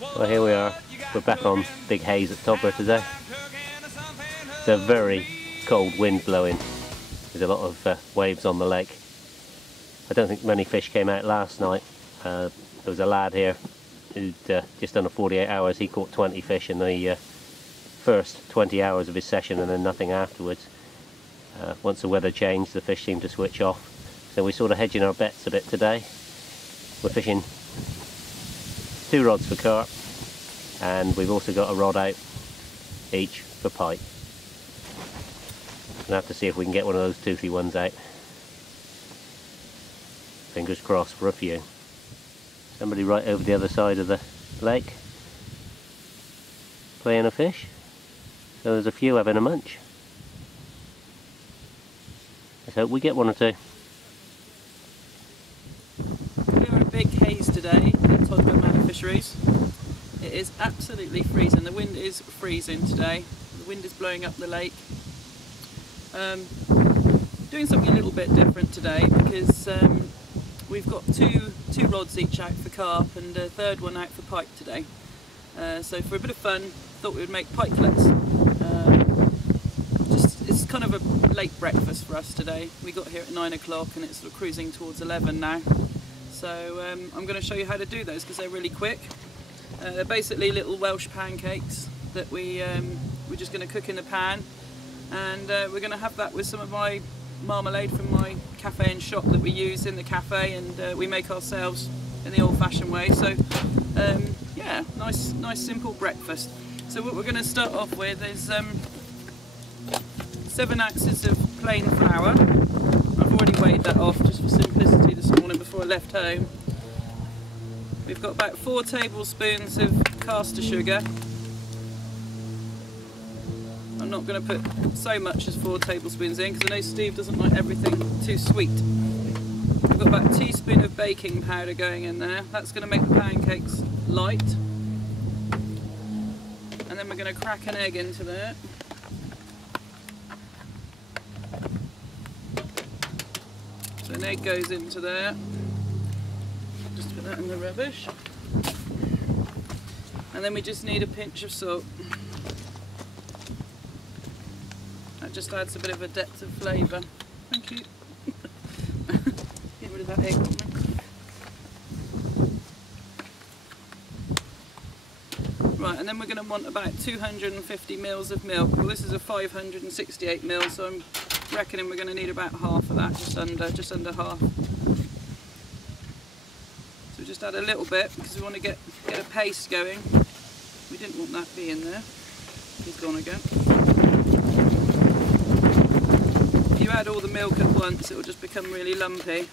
Well, here we are. We're back on Big Haze at Todber today. It's a very cold wind blowing. There's a lot of waves on the lake. I don't think many fish came out last night. There was a lad here who'd just done 48 hours. He caught 20 fish in the first 20 hours of his session and then nothing afterwards. Once the weather changed, the fish seemed to switch off. So we're sort of hedging our bets a bit today. We're fishing 2 rods for carp, and we've also got a rod out each for pike. We'll have to see if we can get one of those toothy ones out. Fingers crossed for a few. Somebody right over the other side of the lake playing a fish. So there's a few having a munch. Let's hope we get one or two. We're in Big Haze today at Todber Manor Fisheries. It is absolutely freezing. The wind is freezing today. The wind is blowing up the lake. Doing something a little bit different today because we've got two rods each out for carp and a third one out for pike today. So for a bit of fun, thought we would make pikelets. It's kind of a late breakfast for us today. We got here at 9 o'clock and it's sort of cruising towards 11 now. So I'm going to show you how to do those because they're really quick. They're basically little Welsh pancakes that we're just going to cook in the pan, and we're going to have that with some of my marmalade from my cafe and shop that we use in the cafe, and we make ourselves in the old-fashioned way. So yeah, nice simple breakfast. So what we're going to start off with is 7 ounces of plain flour. I've already weighed that off just for simplicity this morning before I left home. We've got about 4 tablespoons of caster sugar. I'm not going to put so much as 4 tablespoons in because I know Steve doesn't like everything too sweet. We've got about a teaspoon of baking powder going in there. That's going to make the pancakes light. And then we're going to crack an egg into there. So an egg goes into there. Just put that in the rubbish. And then we just need a pinch of salt. That just adds a bit of a depth of flavour. Thank you. Get rid of that egg. Right, and then we're going to want about 250 ml of milk. Well, this is a 568 ml, so I'm reckoning we're going to need about half of that, just under half. So we just add a little bit because we want to get a paste going. We didn't want that being there. He's gone again. If you add all the milk at once, it will just become really lumpy.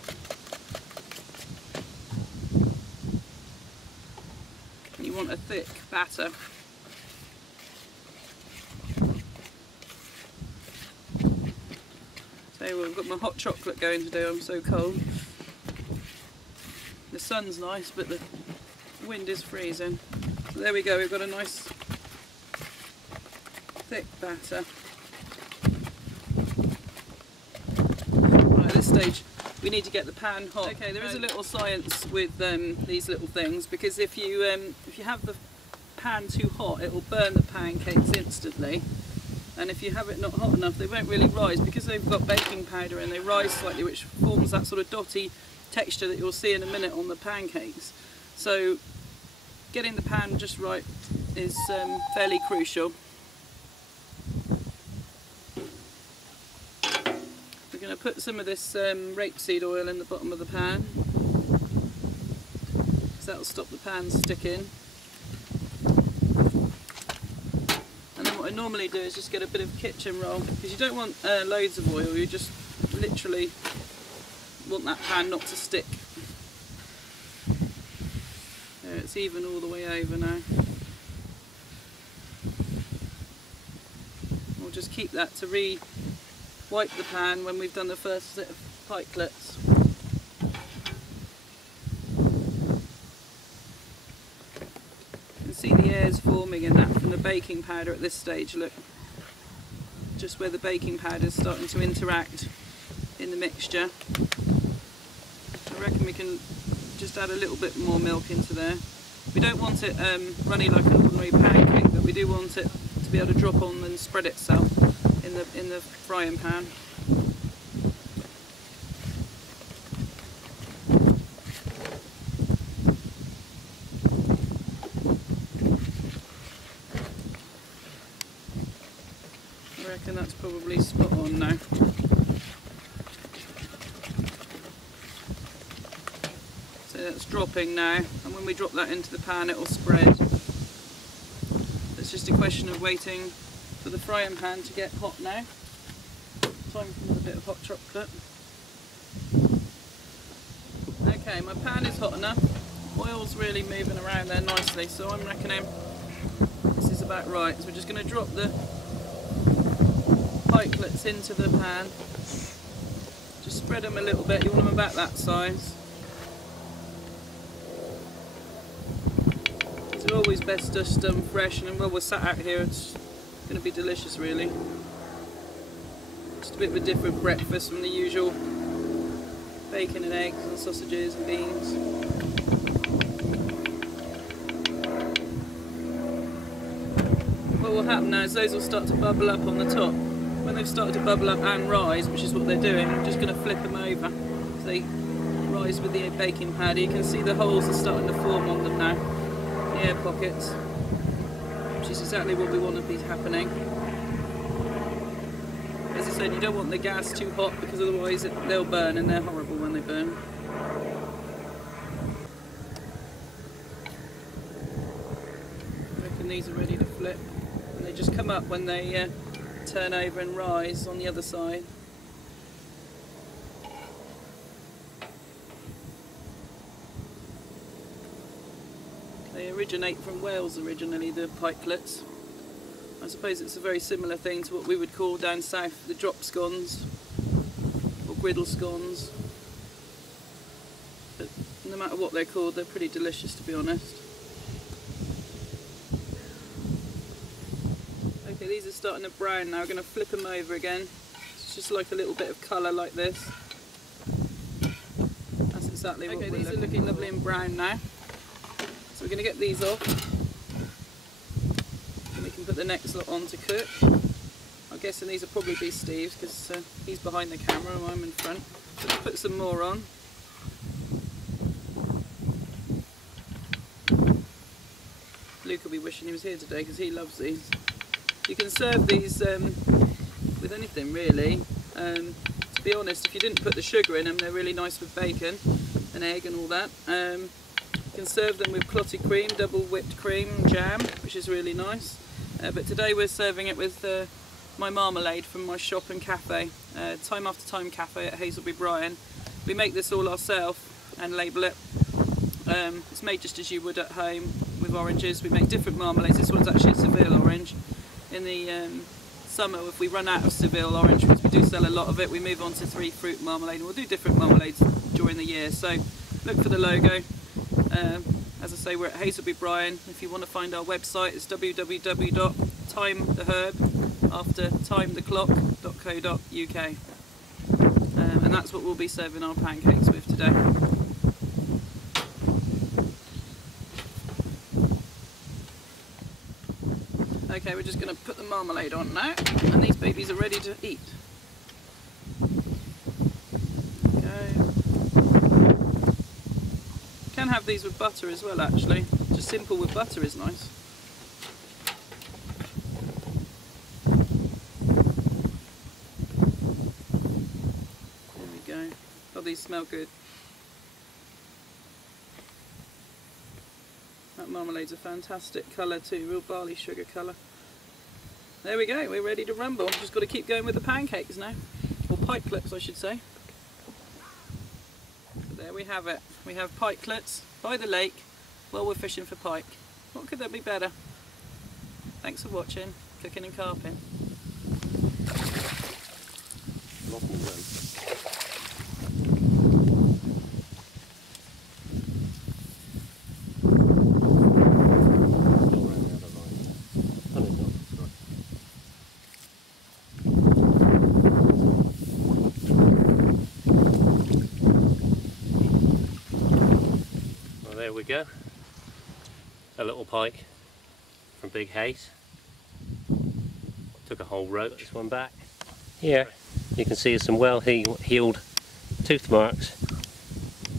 And you want a thick batter. So I've got my hot chocolate going to do. I'm so cold. The sun's nice, but the wind is freezing. So there we go, we've got a nice thick batter. Right, at this stage we need to get the pan hot. Okay, there is a little science with these little things, because if you have the pan too hot, it will burn the pancakes instantly. And if you have it not hot enough, they won't really rise, because they've got baking powder and they rise slightly, which forms that sort of dotty texture that you'll see in a minute on the pancakes. So getting the pan just right is fairly crucial. We're going to put some of this rapeseed oil in the bottom of the pan, because that will stop the pan sticking. And then what I normally do is just get a bit of kitchen roll, because you don't want loads of oil, you just literally want that pan not to stick. There, it's even all the way over now. We'll just keep that to re-wipe the pan when we've done the first set of pikelets. You can see the airs forming in that from the baking powder at this stage, look. Just where the baking powder is starting to interact in the mixture. I reckon we can just add a little bit more milk into there. We don't want it runny like an ordinary pancake, but we do want it to be able to drop on and spread itself in the frying pan. I reckon that's probably spot on now. So that's dropping now, and when we drop that into the pan it will spread. It's just a question of waiting for the frying pan to get hot now. Time for another bit of hot chocolate. Okay, my pan is hot enough. Oil's really moving around there nicely, so I'm reckoning this is about right. So we're just going to drop the pikelets into the pan. Just spread them a little bit, you want them about that size. They're always best just fresh, and while we're sat out here it's going to be delicious really. Just a bit of a different breakfast from the usual bacon and eggs and sausages and beans. What will happen now is those will start to bubble up on the top. When they've started to bubble up and rise, which is what they're doing, I'm just going to flip them over so they rise with the baking powder. You can see the holes are starting to form on them now, the air pockets, which is exactly what we want to be happening. As I said, you don't want the gas too hot because otherwise they'll burn, and they're horrible when they burn. I reckon these are ready to flip, and they just come up when they turn over and rise on the other side. They originate from Wales originally, the pikelets. I suppose it's a very similar thing to what we would call down south the drop scones or griddle scones. But no matter what they're called, they're pretty delicious, to be honest. Okay, these are starting to brown now. We're going to flip them over again. It's just like a little bit of colour like this. That's exactly what we're looking for. Okay, these are looking lovely and brown now. So we're going to get these off. And we can put the next lot on to cook. I'm guessing these will probably be Steve's because he's behind the camera and I'm in front. So let's put some more on. Luke will be wishing he was here today because he loves these. You can serve these with anything really. To be honest, if you didn't put the sugar in them, they're really nice with bacon and egg and all that. You can serve them with clotted cream, double whipped cream, jam, which is really nice. But today we're serving it with my marmalade from my shop and cafe, Time After Time Cafe at Hazelby Bryan. We make this all ourselves and label it. It's made just as you would at home with oranges. We make different marmalades. This one's actually a Seville orange. In the summer, if we run out of Seville orange, because we do sell a lot of it, we move on to 3 fruit marmalade, and we'll do different marmalades during the year. So look for the logo. As I say, we're at Hazelby Bryan. If you want to find our website, it's www.timetheherb.co.uk, and that's what we'll be serving our pancakes with today. Okay, we're just going to put the marmalade on now, and these babies are ready to eat. You can have these with butter as well, actually. Just simple with butter is nice. There we go. Oh, these smell good. That marmalade's a fantastic colour too, real barley sugar colour. There we go, we're ready to rumble. Just got to keep going with the pancakes now. Or pikelets, I should say. There we have it. We have pikelets by the lake while we're fishing for pike. What could that be better? Thanks for watching Cookin and Carpin. There we go. a little pike from Big Haze. Took a whole row, this one back. Here you can see some well healed tooth marks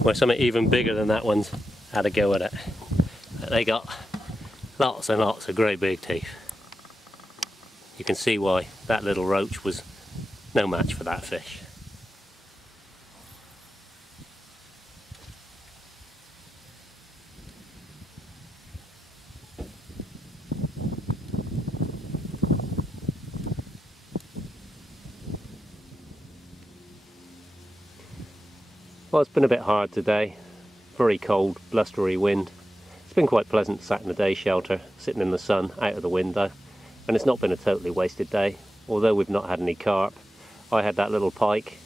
where something even bigger than that one's had a go at it. They got lots and lots of great big teeth. You can see why that little roach was no match for that fish. Well, it's been a bit hard today. Very cold, blustery wind. It's been quite pleasant sat in the day shelter, sitting in the sun, out of the window. And it's not been a totally wasted day, although we've not had any carp. I had that little pike.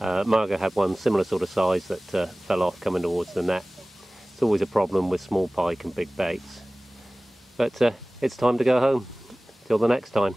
Margot had one similar sort of size that fell off coming towards the net. It's always a problem with small pike and big baits. But it's time to go home. Till the next time.